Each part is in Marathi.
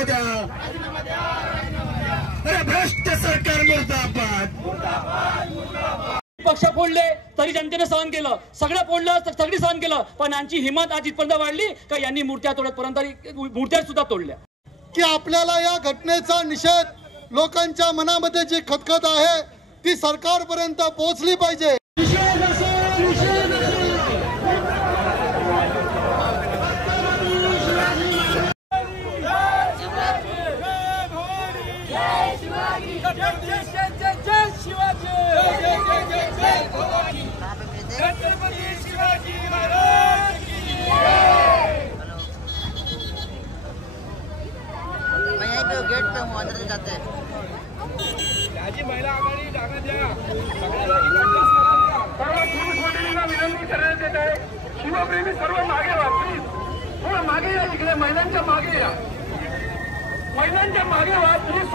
राजीनामा द्या। अरे भ्रष्ट सरकार मुर्दाबाद। पक्ष फोडले तरी जनतेने सहन केलं, सगळं फोडलं सगळी सहन केलं, पण यांची हिंमत आज इथपर्यंत वाढली का यांनी मूर्त्या तोडतपर्यंत मूर्त्या सुद्धा तोडल्या। की आपल्याला या घटनेचा निषेध लोकांच्या मनामध्ये जी खतखत आहे ती सरकारपर्यंत पोहोचली पाहिजे। गेट पे अंदर जाते हैं। महिला आघाडी जागा द्या, विनंती करण्यात येत आहे। शिवप्रेमी सर्व मागे व्हा, प्लीज थोडं मागे या, इकडे महिलांच्या मागे या, महिलांच्या मागे व्हा प्लीज।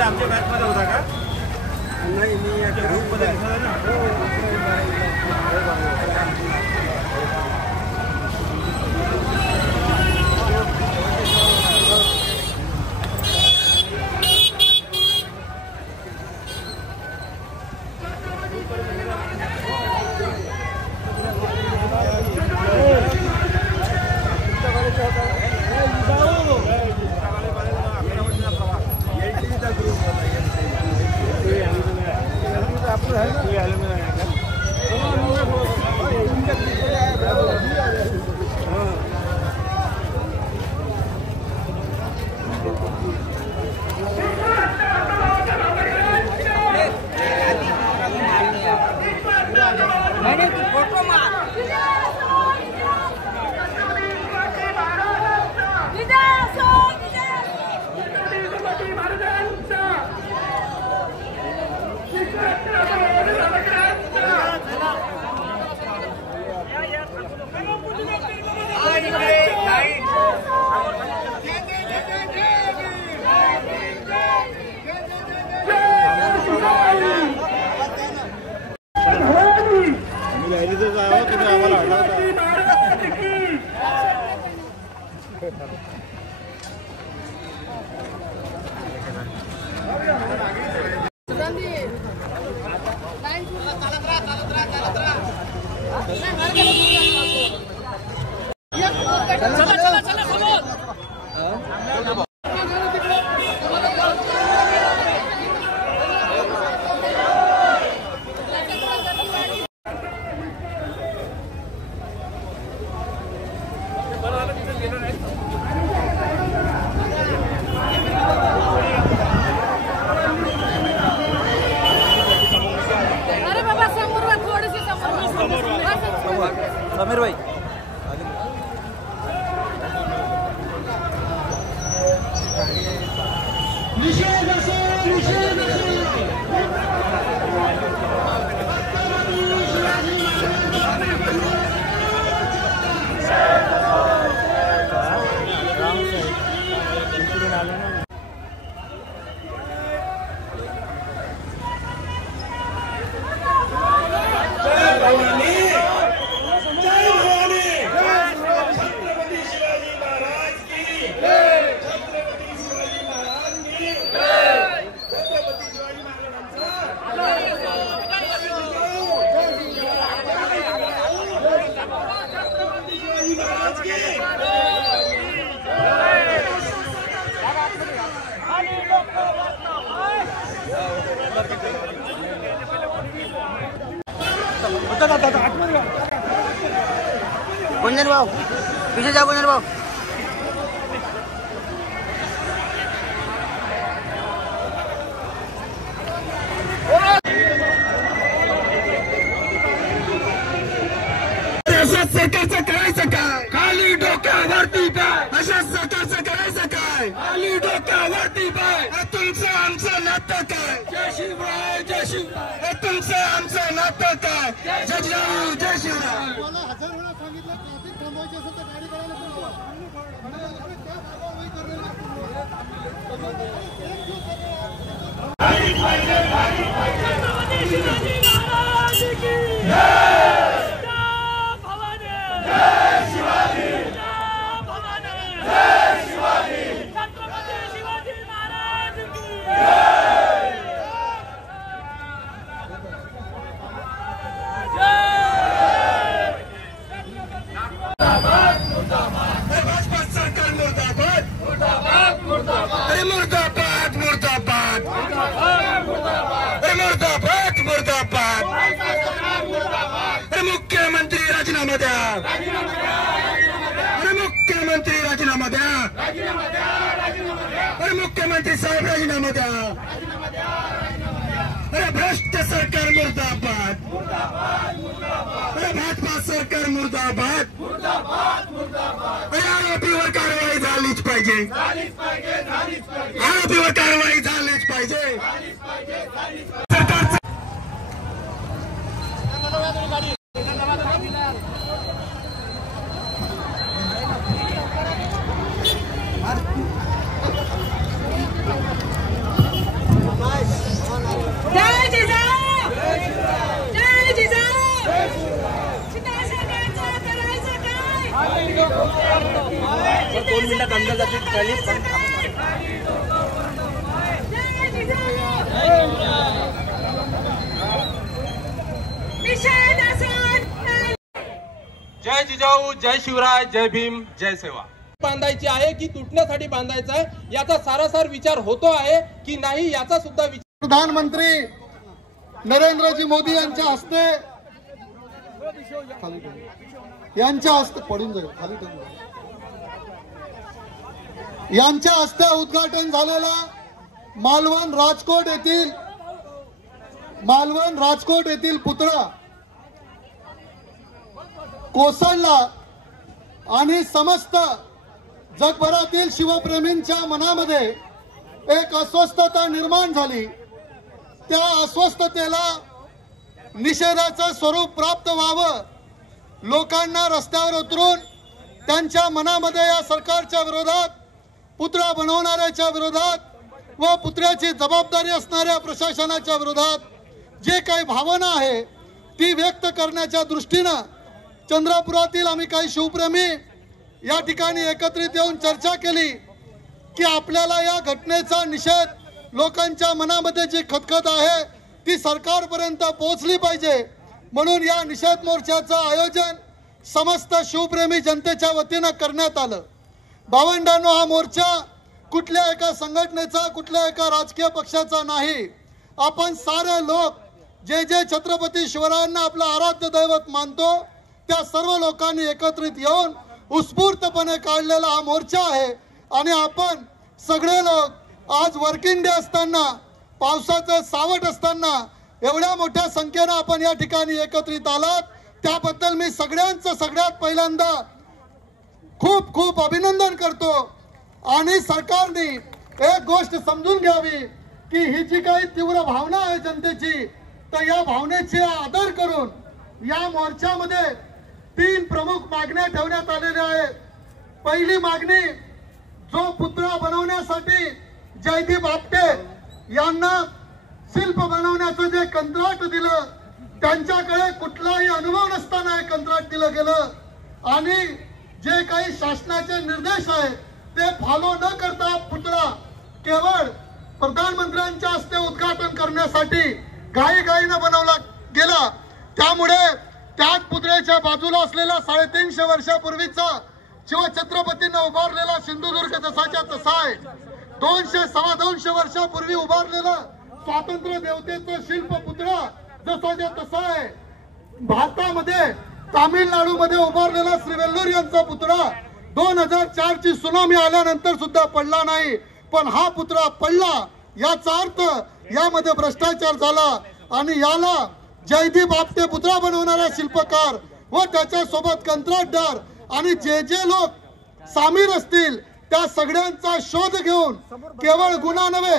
आमच्या बॅचमध्ये होता का? नाही, मी ग्रुपमध्ये तुम्ही आम्हाला समीर भाई गुंजन भाव पीछे जाओ गुंजन भाव अशा सरकारचं करायचं काय खाली डोक्यावरती पाय अशा सरकारचं करायचं काय खाली डोक्यावरती पाय तुमचं आमचं नातं काय जय शिवराय जय शिवराय तुमचं आमचं नातं काय जय जिजाऊ जय शिवराय मला 1000 वेळा सांगितलं ट्रॅफिक थांबवायची असेल तर गाडी करायला नको आणि त्या कारवाई मुख्यमंत्री राजीनामा द्या मुख्यमंत्री राजीनामा द्या मुख्यमंत्री साहेब राजीनामा द्या भ्रष्ट सरकार मुर्दाबाद भाजपा सरकार मुर्दाबाद आरोपीवर कारवाई झालीच पाहिजे आरोपीवर कारवाई झालीच पाहिजे सरकारचं दोन मिनिटात अंदाज झाली जय जिजाऊ जय शिवराय जय भीम जय सेवा बांधायची आहे की तुटण्यासाठी बांधायचं आहे याचा सारासार विचार होतो आहे की नाही याचा सुद्धा विचार प्रधानमंत्री नरेंद्रजी मोदी यांच्या हस्ते पडून जाईल खाली यांच्या हस्ते उद्घाटन झालेला मालवण राजकोट येथील पुतळा कोसळला आणि समस्त जगभरातील शिवप्रेमींच्या मनामध्ये एक अस्वस्थता निर्माण झाली। त्या अस्वस्थतेला निषेधाचं स्वरूप प्राप्त व्हावं, लोकांना रस्त्यावर उतरून त्यांच्या मनामध्ये या सरकारच्या विरोधात, पुतळा बनवणाऱ्याच्या विरोधात व पुतळ्याची जबाबदारी असणाऱ्या प्रशासनाच्या विरोधात जे काही भावना आहे ती व्यक्त करण्याच्या दृष्टीनं चंद्रपुरातील आम्ही काही शिवप्रेमी या ठिकाणी एकत्रित येऊन चर्चा केली की आपल्याला या घटनेचा निषेध लोकांच्या मनामध्ये जी खतखत आहे ती सरकारपर्यंत पोहोचली पाहिजे, म्हणून या निषेध मोर्चाचं आयोजन समस्त शिवप्रेमी जनतेच्या वतीनं करण्यात आलं। भावंडांनो, हा मोर्चा कुठल्या एका संघटनेचा, कुठल्या एका राजकीय पक्षाचा नाही। आपण सारे लोक जे जे छत्रपती शिवरायांना आपलं आराध्य दैवत मानतो त्या सर्व लोकांनी एकत्रित येऊन उत्स्फूर्तपणे काढलेला हा मोर्चा आहे। आणि आपण सगळे लोक आज वर्किंग डे असताना, पावसाचं सावट असताना एवढ्या मोठ्या संख्येने आपण या ठिकाणी एकत्रित आलात, त्याबद्दल मी सगळ्यांचं सगळ्यात पहिल्यांदा खूप खूप अभिनंदन करतो। आणि सरकारने एक गोष्ट समजून घ्यावी की ही जी काही तीव्र भावना आहे जनतेची, तर या भावनेचे आदर करून या मोर्चामध्ये 3 प्रमुख मागण्या ठेवण्यात आलेल्या आहेत। पहिली मागणी, जो पुतळा बनवण्यासाठी जयदीप आपटे यांना शिल्प बनवण्याचं जे कंत्राट दिलं, त्यांच्याकडे कुठलाही अनुभव नसताना हे कंत्राट दिलं गेलं आणि जे काही शासनाचे निर्देश आहेत ते फॉलो न करता पुतळा केवळ प्रधानमंत्र्यांच्या हस्ते उद्घाटन करण्यासाठी घाईघाईनं बनवला गेला। त्यामुळे त्याच पुतळ्याच्या बाजूला असलेला 350 वर्षापूर्वीचा शिवछत्रपतींना उभारलेला सिंधुदुर्ग जसाच्या तसा आहे, 200-225 वर्षापूर्वी उभारलेला स्वातंत्र्य देवतेचं शिल्प पुतळा जसाच्या तसा आहे। भारतामध्ये तामिळनाडूमध्ये उभारलेला श्रीवेल्लूर यांचा पुतळा 2004 ची सुनामी आल्यानंतर सुद्धा पडला नाही, पण हा पुतळा पडला, याचा अर्थ यामध्ये भ्रष्टाचार झाला। आणि याला जयदीप आपटे पुतळा बनवणारा शिल्पकार व त्याच्या सोबत कंत्राटदार आणि जे जे लोक सामील असतील त्या सगळ्यांचा शोध घेऊन, केवळ गुन्हा नव्हे,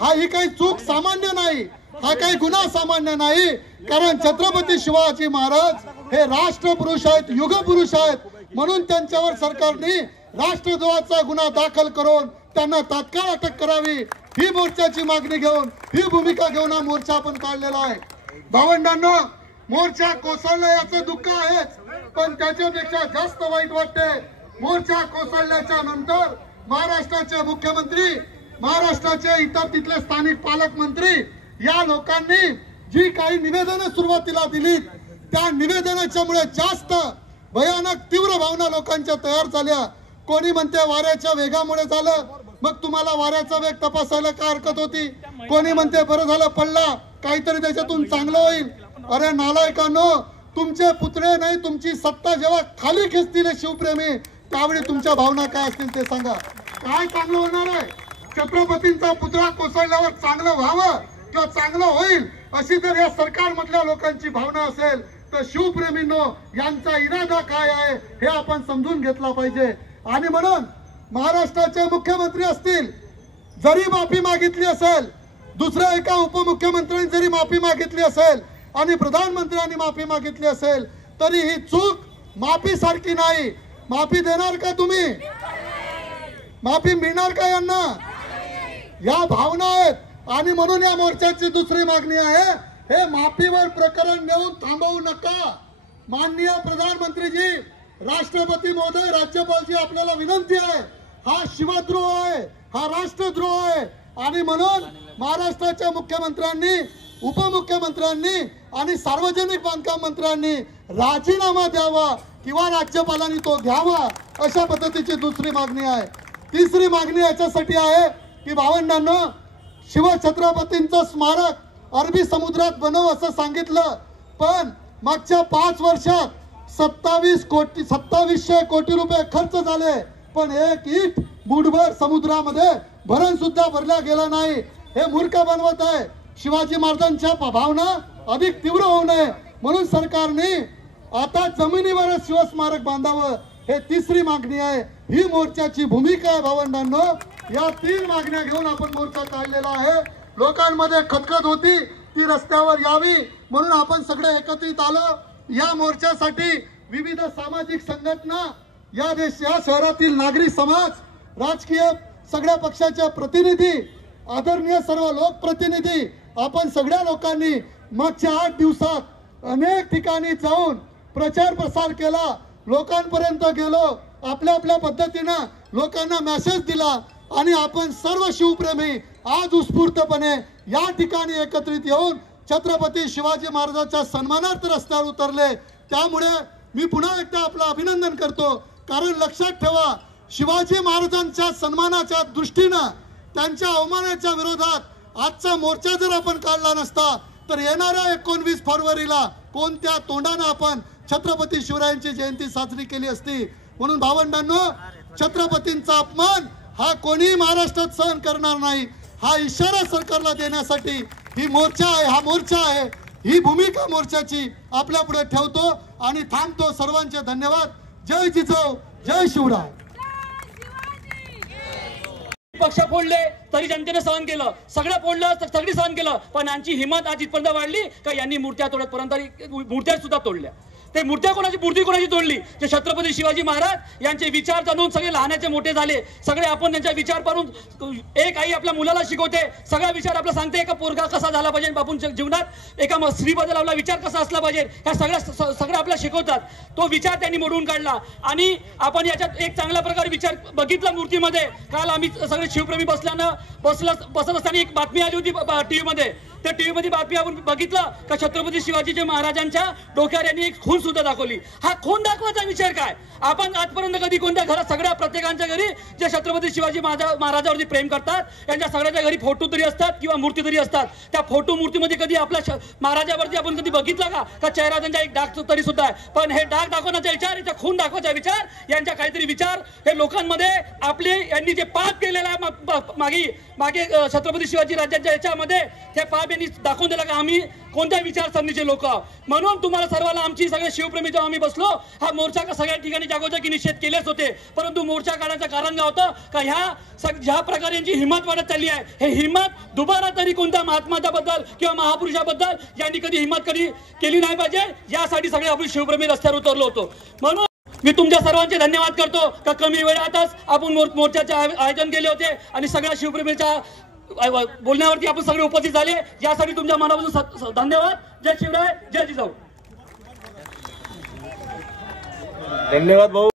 हा ही काही चूक सामान्य नाही, हा काही गुन्हा सामान्य नाही, कारण छत्रपती शिवाजी महाराज हे राष्ट्रपुरुष आहेत, युगपुरुष आहेत, म्हणून त्यांच्यावर सरकारने राष्ट्रद्रोहाचा गुन्हा दाखल करून त्यांना तात्काळ अटक करावी, ही मोर्चाची मागणी घेऊन, ही भूमिका घेऊन हा मोर्चा आपण काढलेला आहे। भावंडांनो, मोर्चा कोसळला याचं दुःख आहेच, पण त्याच्यापेक्षा जास्त वाईट वाटते मोर्चा कोसळल्याच्या नंतर महाराष्ट्राचे मुख्यमंत्री, महाराष्ट्राचे इतर तिथले स्थानिक पालकमंत्री या लोकांनी जी काही निवेदनं सुरुवातीला दिलीत, त्या निवेदनाच्या मुळे जास्त भयानक तीव्र भावना लोकांच्या तयार झाल्या। कोणी म्हणते वाऱ्याच्या वेगामुळे झालं, मग तुम्हाला वाऱ्याचा वेग तपासायला काय हरकत होती? कोणी म्हणते बरं झालं पडला, काहीतरी त्याच्यातून चांगलं होईल। अरे नालायकांनो, तुमचे पुतळे नाही, तुमची सत्ता जेव्हा खाली खेचतील शिवप्रेमी, त्यावेळी तुमच्या भावना काय असतील ते सांगा। काय चांगलं होणार आहे? छत्रपतींचा पुतळा कोसळल्यावर चांगलं व्हावं किंवा चांगलं होईल अशी जर या सरकारमधल्या लोकांची भावना असेल तर शिवप्रेमींनो, यांचा इरादा काय आहे हे आपण समजून घेतला पाहिजे। आणि म्हणून महाराष्ट्राचे मुख्यमंत्री असतील, जरी माफी मागितली असेल, दुसऱ्या एका उपमुख्यमंत्र्यांनी जरी माफी मागितली असेल आणि प्रधानमंत्र्यांनी माफी मागितली असेल, तरी ही चूक माफी सारखी नाही। माफी देणार का तुम्ही? माफी मिळणार का यांना? या भावना आहेत। आणि म्हणून या मोर्चाची दुसरी मागणी आहे, हे माफीवर प्रकरण नेऊन थांबवू नका। माननीय प्रधानमंत्रीजी, राष्ट्रपती महोदय, राज्यपालजी, आपल्याला विनंती आहे, हा शिवद्रोह आहे, हा राष्ट्रद्रोह आहे। आणि म्हणून महाराष्ट्राच्या मुख्यमंत्र्यांनी, उपमुख्यमंत्र्यांनी आणि सार्वजनिक बांधकाम मंत्र्यांनी राजीनामा द्यावा किंवा राज्यपालांनी तो घ्यावा, अशा पद्धतीची दुसरी मागणी आहे। तिसरी मागणी याच्यासाठी आहे की भावंडांनो, शिवछत्रपतींचं स्मारक अरबी समुद्रात बनव असं सांगितलं, पण मागच्या 5 वर्षात 2700 कोटी रुपये खर्च झाले, पण एक ईट बुडभर समुद्रामध्ये भरण सुद्धा भरला गेला नाही। हे मूर्ख बनवत आहे। शिवाजी महाराजांच्या भावना अधिक तीव्र होऊ नये म्हणून सरकारने आता जमिनीवरच शिवस्मारक बांधावं, हे तिसरी मागणी आहे। ही मोर्चाची भूमिका आहे। भावंडांनो, या 3 मागण्या घेऊन आपण मोर्चा काढलेला आहे। लोकांमध्ये खतखत होती, ती रस्त्यावर यावी म्हणून आपण सगळे एकत्रित आलो। या मोर्चासाठी विविध सामाजिक संघटना, या शहरातील नागरिक समाज, राजकीय सगळ्या पक्षाचे प्रतिनिधी, आदरणीय सर्व लोकप्रतिनिधी, आपण सगळ्या लोकांनी मागच्या 8 दिवसात अनेक ठिकाणी जाऊन प्रचार प्रसार केला, लोकांपर्यंत गेलो, आपल्या आपल्या पद्धतीने लोकांना मेसेज दिला आणि आपण सर्व शिवप्रेमी आज उत्स्फूर्तपणे या ठिकाणी एकत्रित येऊन छत्रपती शिवाजी महाराजांच्या सन्मानार्थ रस्त्यावर उतरले। त्यामुळे मी पुन्हा एकदा आपलं अभिनंदन करतो, कारण लक्षात ठेवा, शिवाजी महाराजांच्या सन्मानाच्या दृष्टीनं त्यांच्या अवमानाच्या विरोधात आजचा मोर्चा जर आपण काढला नसता तर येणाऱ्या 19 फरवरीला कोणत्या तोंडानं आपण छत्रपती शिवरायांची जयंती साजरी केली असती। म्हणून भावंडांनो, छत्रपतींचा अपमान हा कोणी महाराष्ट्रात सहन करणार नाही। हा इशारा सरकारला देण्यासाठी ही मोर्चा आहे, हा मोर्चा आहे, ही भूमिका मोर्चाची आपल्या पुढे ठेवतो आणि थांबतो। सर्वांचे धन्यवाद। जय जिजाऊ, जय शिवराय। पक्ष फोडले तरी जनतेने सहन केलं, सगळं फोडलं सगळी सहन केलं, पण यांची हिंमत आज इथपर्यंत वाढली का यांनी मूर्त्या तोडतपर्यंत मूर्त्या सुद्धा तोडल्या। ते मूर्ती कोणाची तोडली? जे छत्रपती शिवाजी महाराज यांचे विचार जाणून सगळे लहानाचे मोठे झाले, सगळे आपण त्यांच्या विचार पारून एक आई आपल्या मुलाला शिकवते, सगळा विचार आपला सांगते, एका पोरगा कसा झाला पाहिजे बापूंच्या जीवनात, एका स्त्रीबद्दल आपला विचार कसा असला पाहिजे, ह्या सगळं आपल्याला शिकवतात। तो विचार त्यांनी मोडून काढला आणि आपण याच्यात एक चांगल्या प्रकारे विचार बघितला मूर्तीमध्ये। काल आम्ही सगळे शिवप्रेमी बसत असताना एक बातमी आली होती टीव्ही मध्ये। त्या टीव्ही मध्ये बातमी आपण बघितलं का छत्रपती शिवाजी महाराजांच्या डोक्यावर यांनी एक खून सुद्धा दाखवली। हा खून दाखवायचा विचार काय? आपण आजपर्यंत कधी कोणत्या घरात, सगळ्या प्रत्येकांच्या घरी जे छत्रपती शिवाजी महाराजावरती प्रेम करतात त्यांच्या सगळ्याच्या घरी फोटो तरी असतात किंवा मूर्ती तरी असतात। त्या फोटो मूर्तीमध्ये कधी आपल्या महाराजावरती आपण कधी बघितलं का चेहरा त्यांचा एक डाग तरी सुद्धा आहे? पण हे डाग दाखवण्याचा विचार, याचा खून दाखवायचा विचार, यांच्या काहीतरी विचार हे लोकांमध्ये आपले यांनी जे पाप केलेला आहे मागे छत्रपती शिवाजी राज्याच्या याच्यामध्ये, ते पाप यांनी दाखवून दिला का आम्ही कोणत्या विचारसरणीचे लोक। म्हणून तुम्हाला सर्वांना आमची सगळे शिवप्रेमी जेव्हा आम्ही बसलो, हा मोर्चा का सगळ्या ठिकाणी जागोजागी निषेध केलेच होते, परंतु मोर्चा काढण्याचं कारण काय होतं का ज्या प्रकारे यांची हिंमत वाढत चालली आहे, हे हिंमत दुबारा तरी कोणत्या महात्माच्याबद्दल किंवा महापुरुषाबद्दल यांनी कधी हिंमत केली नाही पाहिजे, यासाठी सगळे आपण शिवप्रेमी रस्त्यावर उतरलो होतो। म्हणून मी तुमच्या सर्वांचे धन्यवाद करतो का कमी वेळातच आपण मोर्चाचे आयोजन केले होते आणि सगळ्या शिवप्रेमीच्या बोलण्यावरती आपण सगळे उपस्थित झाले, यासाठी तुमच्या मनापासून धन्यवाद। जय शिवराय, जय जिजाऊ। धन्यवाद भाऊ।